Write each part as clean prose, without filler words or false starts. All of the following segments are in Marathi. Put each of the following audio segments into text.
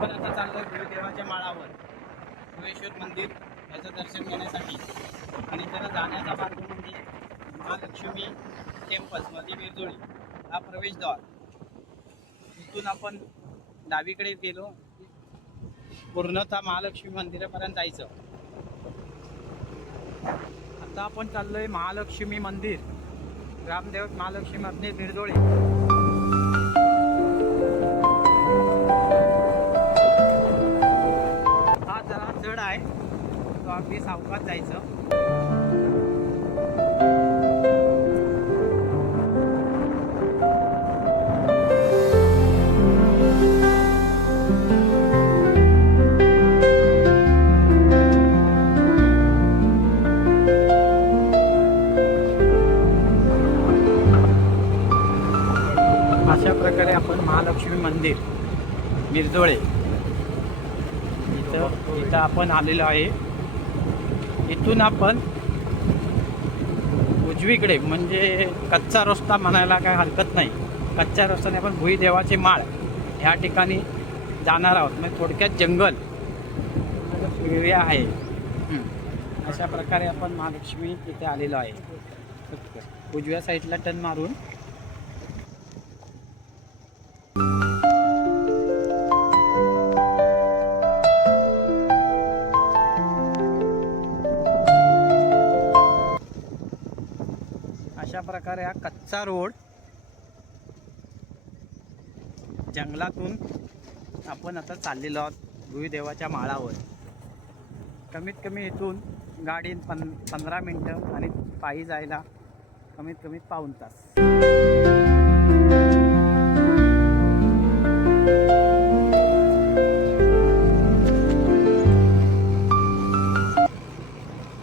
आपण आता चाललोय गुरुदेवाच्या माळावर गुहेश्वर मंदिर याचं दर्शन घेण्यासाठी. आणि त्याला जाण्याचा मार्ग म्हणजे महालक्ष्मी टेम्पल्स मध्ये बिरजोळी हा प्रवेशद्वार. इथून आपण डावीकडे गेलो पूर्णतः महालक्ष्मी मंदिरापर्यंत जायचं. आता आपण चाललोय महालक्ष्मी मंदिर, ग्रामदेवत महालक्ष्मी मंदिर बिरजोळी. हा जरा चढ आहे, तो अगदी सावकाश जायचं. अशा प्रकारे आपण महालक्ष्मी मंदिर बिरजोळे इथं आपण आलेलो आहे. इथून आपण उजवीकडे म्हणजे कच्चा रस्ता म्हणायला काय हरकत नाही, कच्च्या रस्त्याने आपण भुईदेवाचे माळ ह्या ठिकाणी जाणार आहोत. म्हणजे थोडक्यात जंगल एरिया आहे. अशा प्रकारे आपण महालक्ष्मी इथे आलेलो आहे. उजव्या साईडला टर्न मारून अशा प्रकारे हा कच्चा रोड जंगलातून आपण आता चाललेलो आहोत भुईदेवाच्या माळावर. कमीत कमी इथून गाडी 15 मिनटं आणि पायी जायला कमीत कमी पाऊण तास.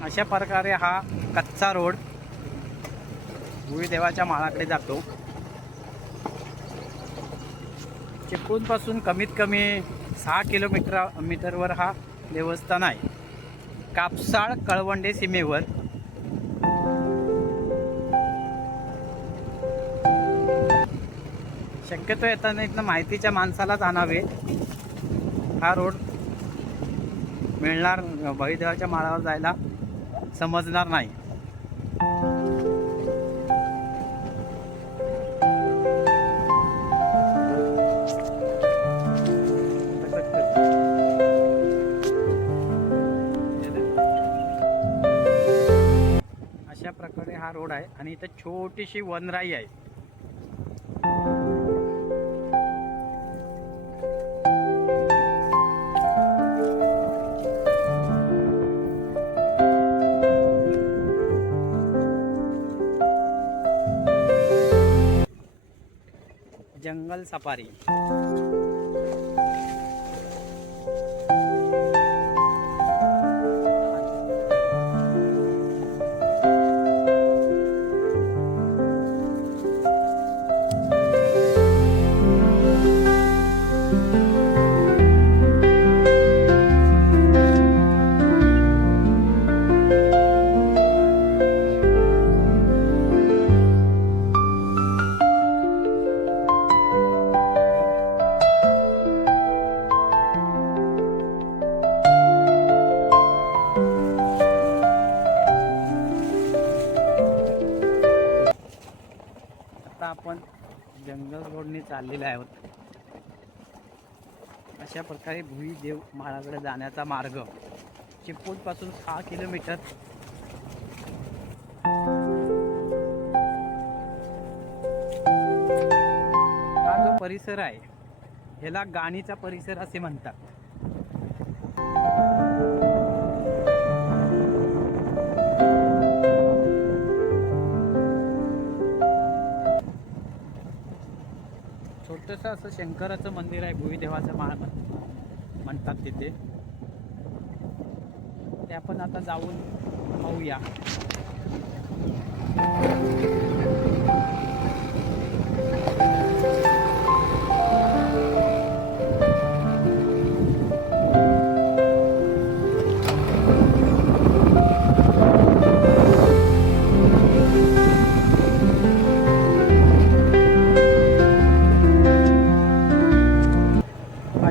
अशा प्रकारे हा कच्चा रोड भुईदेवाच्या माळाकडे जातो. चिपळूणपासून कमीत कमी 6 किलोमीटरवर हा देवस्थान आहे. कापसाळ कळवंडे सीमेवर. शक्यतो येताना इथनं माहितीच्या माणसालाच आणावे. हा रोड मिळणार भुईदेवाच्या माळावर जायला समजणार नाही. अशा प्रकारे हा रोड आहे आणि इथं छोटीशी वनराई आहे. जंगल सफारी. आपण जंगल रोडने चाललेले आहोत. अशा प्रकारे भुईदेव माळाकडे जाण्याचा मार्ग चिपळूणपासून 6 किलोमीटर. हा जो परिसर आहे ह्याला गाणीचा परिसर असे म्हणतात. छोटंसं असं शंकराचं मंदिर आहे, भुईदेवाचं माळ म्हणतात तिथे. ते आपण आता जाऊन पाहूया.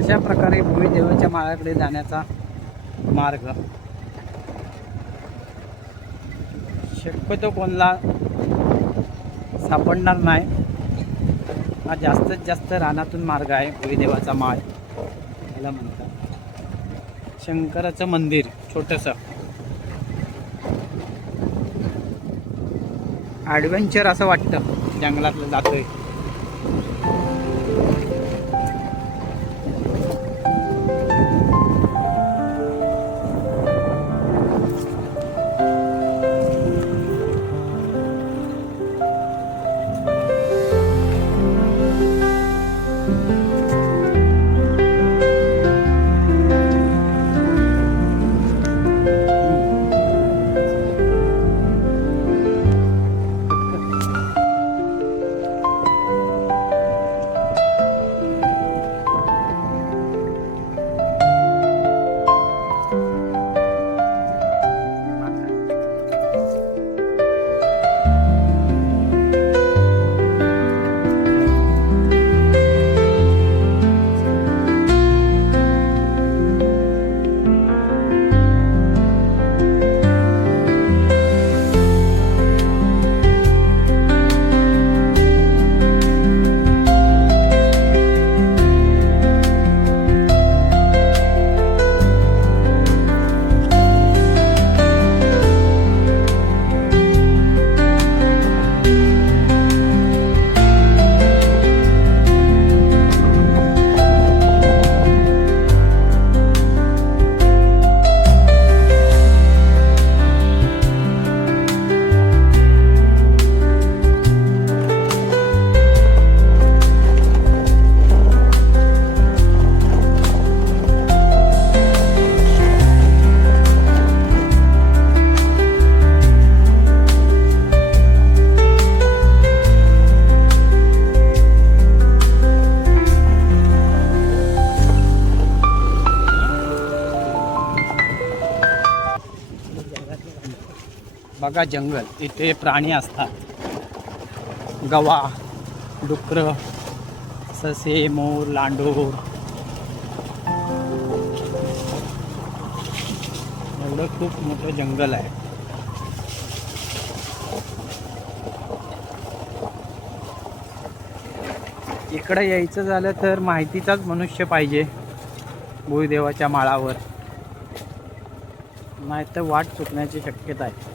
अशा प्रकारे भुई देवाच्या माळ्याकडे जाण्याचा मार्ग शक्यतो कोणाला सापडणार नाही. हा जास्तीत जास्त रानातून मार्ग आहे. भुई देवाचा माळ याला म्हणतात. शंकराचं मंदिर छोटंसं ॲडव्हेंचर असं वाटतं, जंगलातलं जातोय. बघा जंगल, इथे प्राणी असतात. गवा, डुकर, ससे, मोर, लांडोर. एवढं खूप मोठं जंगल आहे. इकडे यायचं झालं तर माहितीचाच मनुष्य पाहिजे भुई देवाच्या माळावर, नाही तर वाट चुकण्याची शक्यता आहे.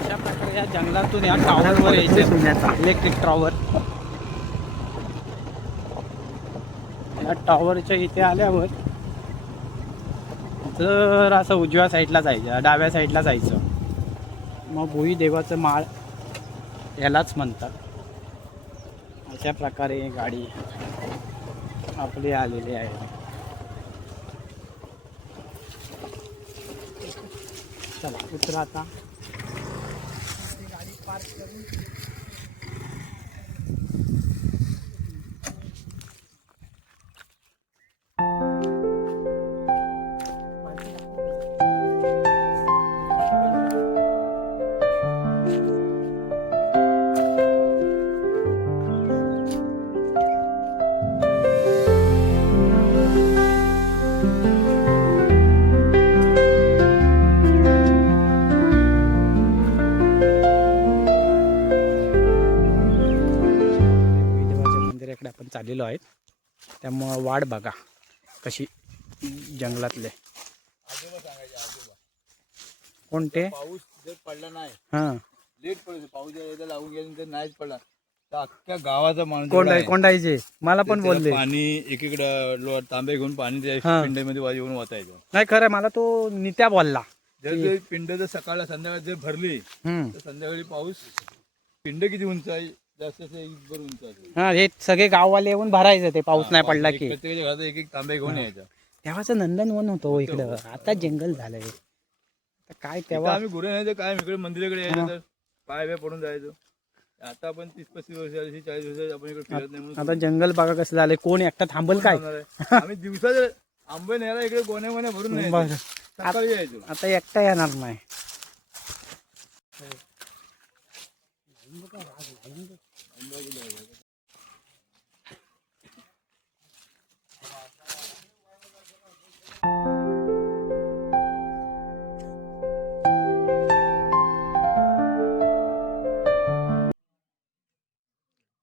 अशा प्रकारे या जंगलातून या टॉवरवर यायचं, इलेक्ट्रिक टॉवर. या टॉवरच्या इथे आल्यावर जर असं उजव्या साईडला जायचं, डाव्या साईडला जायचं, मग भुई देवाचं माळ यालाच म्हणतात. अशा प्रकारे गाडी आपली आलेली आहे. चला उतरा आता. गाडी पार्क करून आपण चाललेलो आहेत. त्यामुळं वाट बघा कशी जंगलातले. कोणते पाऊस जर पडला नाही, हां लेट पडतो पाऊस, जर लागून गेला तर नाहीच पडला तर अख्ख्या गावाचा माणूस कोंडायचे. मला पण बोलले पाणी एकीकडे तांबे घेऊन पाणी त्या पिंडीमध्ये येऊन वाचायचं. नाही खरं, मला तो नित्या बोलला. जर पिंड जर सकाळला संध्याकाळी जर भरली तर संध्याकाळी पाऊस, पिंड किती उंच आहे, जास्त उंच आहे. हा, हे सगळे गाववाले येऊन भरायचं ते पाऊस नाही पडला की. प्रत्येकाच्या घरात एक एक तांबे घेऊन यायचा. तेव्हाचं नंदनवन होतं इकडं, आता जंगल झालंय. काय तेव्हा आम्ही गुरे नाही तर काय इकडे मंदिराकडे यायचं तर पाय बे पडून जायचो. आता आपण 30-35 वर्ष 40 वर्ष आपण इकडे फिरत नाही. आता जंगल बघा कसं झालंय. कोण एकटा थांबल काय? आम्ही दिवसा आंबे न्यायला इकडे गोण्या भरून नाही, सकाळी यायचो. आता एकटा येणार नाही.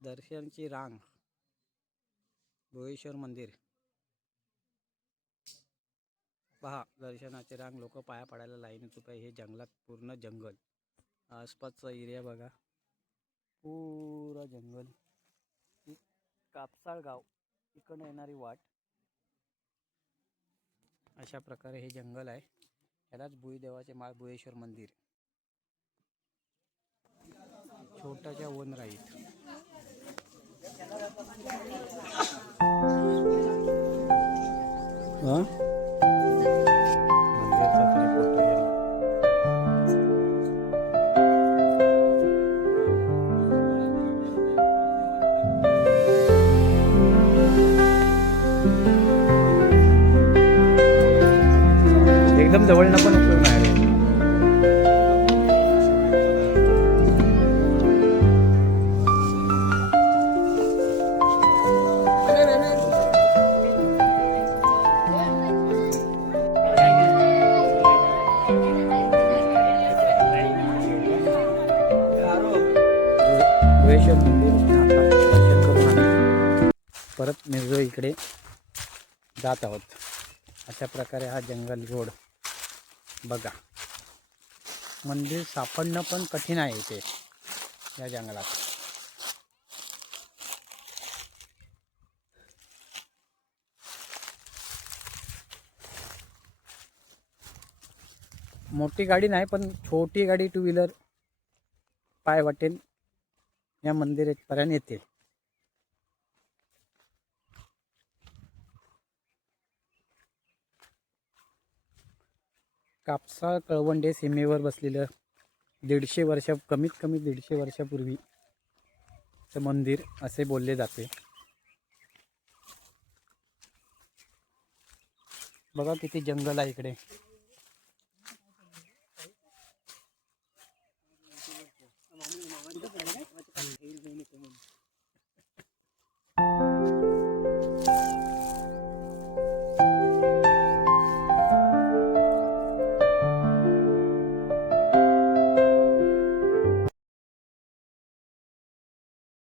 दर्शनची रांग भुवेश्वर मंदिर पहा. दर्शनाची रांग, लोक पाया पडायला लाईनीत उभे. हे जंगलात पूर्ण जंगल, आसपासचा एरिया बघा, पुरा जंगल. कापसाळ गाव, इकडनं येणारी वाट. अशा प्रकारे हे जंगल आहे. यालाच भुईदेवाचे माळ भुवेश्वर मंदिर. छोट्याच्या वनराईत मंदिरचा तरी फोटो आहे. एकदम जवळनं पण उपयोग नाही रे. भुवेश्वर मंदिर आता दर्शन करून आम्ही परत मिरजो इकडे जात आहोत. अशा प्रकारे हा जंगल रोड बघा. मंदिर सापडणं पण कठीण आहे इथे या जंगलात. मोठी गाडी नाही, पण छोटी गाडी, टू व्हीलर पाय वाटेल या मंदिरापर्यंत येते. कापसाळ कळवंडे सीमेवर बसलेलं 150 वर्ष, कमीत कमी 150 वर्षापूर्वीचं मंदिर असे बोलले जाते. बघा किती जंगल आहे इकडे.